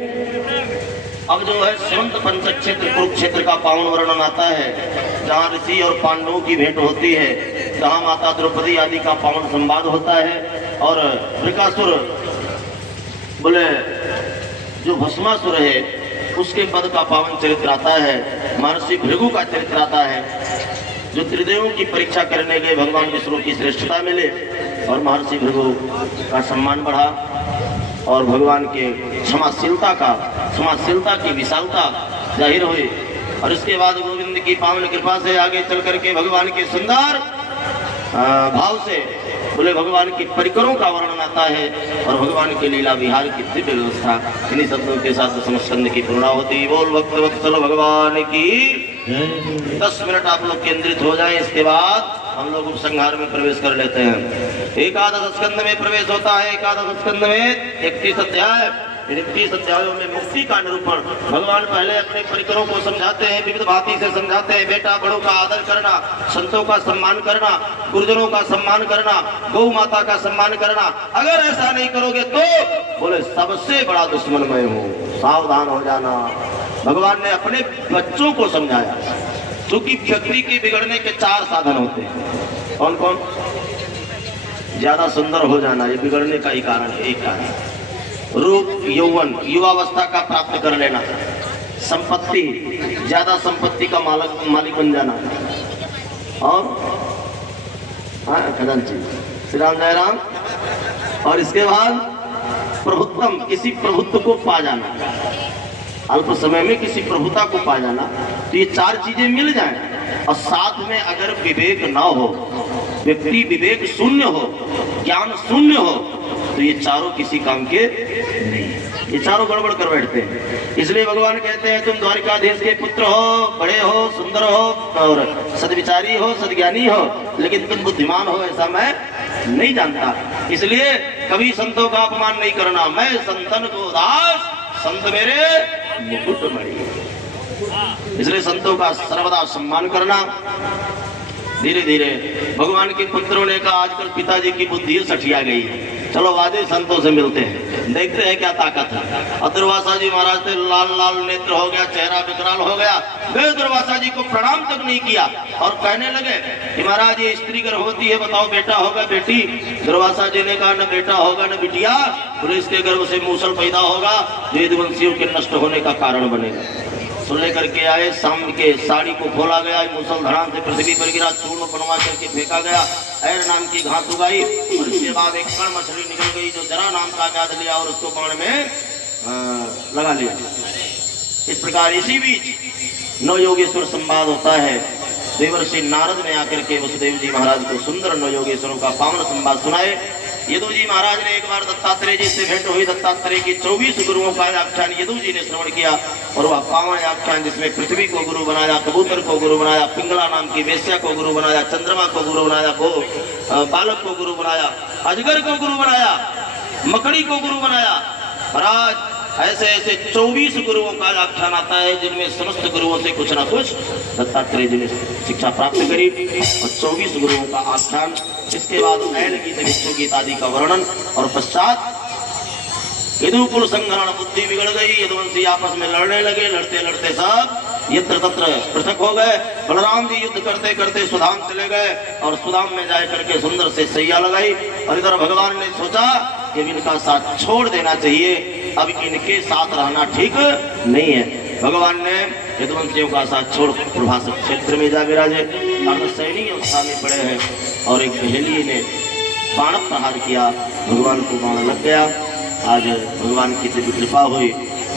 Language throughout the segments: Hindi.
अब जो है श्रीमंत पंचक क्षेत्र कुरुक्षेत्र का पावन वर्णन आता है, जहाँ ऋषि और पांडवों की भेंट होती है, जहाँ माता द्रौपदी आदि का पावन संवाद होता है, और वृकासुर बोले जो भस्मासुर है उसके पद का पावन चरित्र आता है, महर्षि भृगु का चरित्र आता है, जो त्रिदेवों की परीक्षा करने गए भगवान विष्णु की श्रेष्ठता मिले और महर्षि भृगु का सम्मान बढ़ा और भगवान के क्षमाशीलता की विशालता जाहिर हुई। और इसके बाद गोविंद की पावन कृपा से आगे चल करके भगवान के सुंदर भाव से बोले भगवान की परिकरों का वर्णन आता है और भगवान के लीला विहार की दिव्य व्यवस्था। इन्हीं शब्दों के साथ समस्कंद की पूर्णा होती। बोल भक्तवत्सल भगवान की 10 मिनट आप लोग केंद्रित हो जाएं, इसके बाद हम लोग उपसंहार में प्रवेश कर लेते हैं। एकादश स्कंद में प्रवेश होता है। एकादश स्कंद में 31 अध्याय, 31 अध्यायों में मुक्ति का निरूपण। भगवान पहले अपने परिकरों को समझाते हैं, विविध भांति से समझाते हैं। बेटा बड़ों का आदर करना, संतों का सम्मान करना, गुरुजनों का सम्मान करना, गौ माता का सम्मान करना। अगर ऐसा नहीं करोगे तो बोले सबसे बड़ा दुश्मन मैं हूँ, सावधान हो जाना। भगवान ने अपने बच्चों को समझाया, क्योंकि व्यक्ति के बिगड़ने के 4 साधन होते हैं। कौन कौन? ज्यादा सुंदर हो जाना, ये बिगड़ने का ही कारण है। एक कारण रूप, यौवन, युवावस्था का प्राप्त कर लेना, संपत्ति, ज्यादा संपत्ति का मालिक बन जाना, और खजांची श्री राम जय राम। और इसके बाद प्रभुत्वम, किसी प्रभुत्व को पा जाना, अल्प समय में किसी प्रभुता को पा जाना। तो ये 4 चीजें मिल जाएं और साथ में अगर विवेक ना हो, व्यक्ति विवेक शून्य हो, ज्ञान शून्य हो, तो ये चारों किसी काम के नहीं, ये चारों गड़बड़ कर बैठते हैं। इसलिए भगवान कहते हैं तुम द्वारिकाधीश के पुत्र हो, बड़े हो, सुंदर हो और सद्विचारी हो, सद्ज्ञानी हो, लेकिन तुम बुद्धिमान हो ऐसा मैं नहीं जानता। इसलिए कभी संतों का अपमान नहीं करना। मैं संतन को दास, संत मेरे मुकुट मणि। इसलिए संतों का सर्वदा सम्मान करना। धीरे धीरे भगवान के पुत्रों ने कहा आजकल पिताजी की बुद्धि सठिया गई है, चलो वादे संतों से मिलते हैं, देखते हैं क्या ताकत है। और दुर्वासा जी महाराज से लाल लाल नेत्र हो गया, चेहरा विकराल हो गया। वे दुर्वासा जी को प्रणाम तक नहीं किया और कहने लगे कि महाराज ये स्त्री गर्भवती है, बताओ बेटा होगा बेटी? दुर्वासा जी ने कहा न बेटा होगा न बिटिया, और इसके गर्भ से मूसल पैदा होगा, वेदवंशियों के नष्ट होने का कारण बनेगा। सुन लेकर के आए, शाम के साड़ी को खोला गया, मूसल धड़ाम से पृथ्वी पर गिरा, चूर्ण बनवा करके फेंका गया, ऐर नाम की घास उगाई और इसके बाद एक कण मछली निकल गई जो जरा नाम का व्याध लिया और उसको बाण में लगा लिया। इस प्रकार इसी बीच 9 योगेश्वर संवाद होता है। देवर्षि नारद ने आकर के वसुदेव जी महाराज को सुंदर 9 योगेश्वरों का पावन संवाद सुनाए। यदु जी महाराज ने एक बार दत्तात्रेय जी से भेंट हुई। दत्तात्रेय की 24 गुरुओं का आख्यान यदु जी ने श्रवण किया और वह पावन आख्यान जिसमें पृथ्वी को गुरु बनाया, कबूतर को गुरु बनाया, पिंगला नाम की वेश्या को गुरु बनाया, चंद्रमा को गुरु बनाया, बालक को गुरु बनाया, अजगर को गुरु बनाया, मकड़ी को गुरु बनाया। महाराज ऐसे ऐसे 24 गुरुओं का आख्यान आता है, जिनमें समस्त गुरुओं से कुछ ना कुछ दत्तात्रेय जी ने शिक्षा प्राप्त करी और 24 गुरुओं का आख्यान। इसके बाद नयन गीत, विष्णु गीत आदि का वर्णन और पश्चात यदुकुल संघरण, बुद्धि बिगड़ गई, यदुवंशी आपस में लड़ने लगे, लड़ते लड़ते सब यत्र तत्र पृथक हो गए। बलराम जी युद्ध करते करते सुदाम चले गए और सुदाम में जाकर करके सुंदर से सैया लगाई। और इधर भगवान ने सोचा कि इनका साथ छोड़ देना चाहिए, अब इनके साथ रहना ठीक नहीं है। भगवान ने यदुवंशियों का साथ छोड़ प्रभास क्षेत्र में जा विराजे। अर्धसैनिक अवस्था में पड़े हैं और एक पहेली ने बाण प्रहार किया, भगवान को बाण लग गया। आज भगवान की दिव्य कृपा हुई,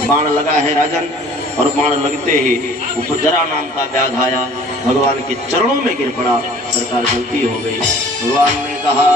बाण लगा है राजन, और बाण लगते ही उपजरा नाम का व्याध आया, भगवान के चरणों में गिर पड़ा। सरकार गलती हो गई। भगवान ने कहा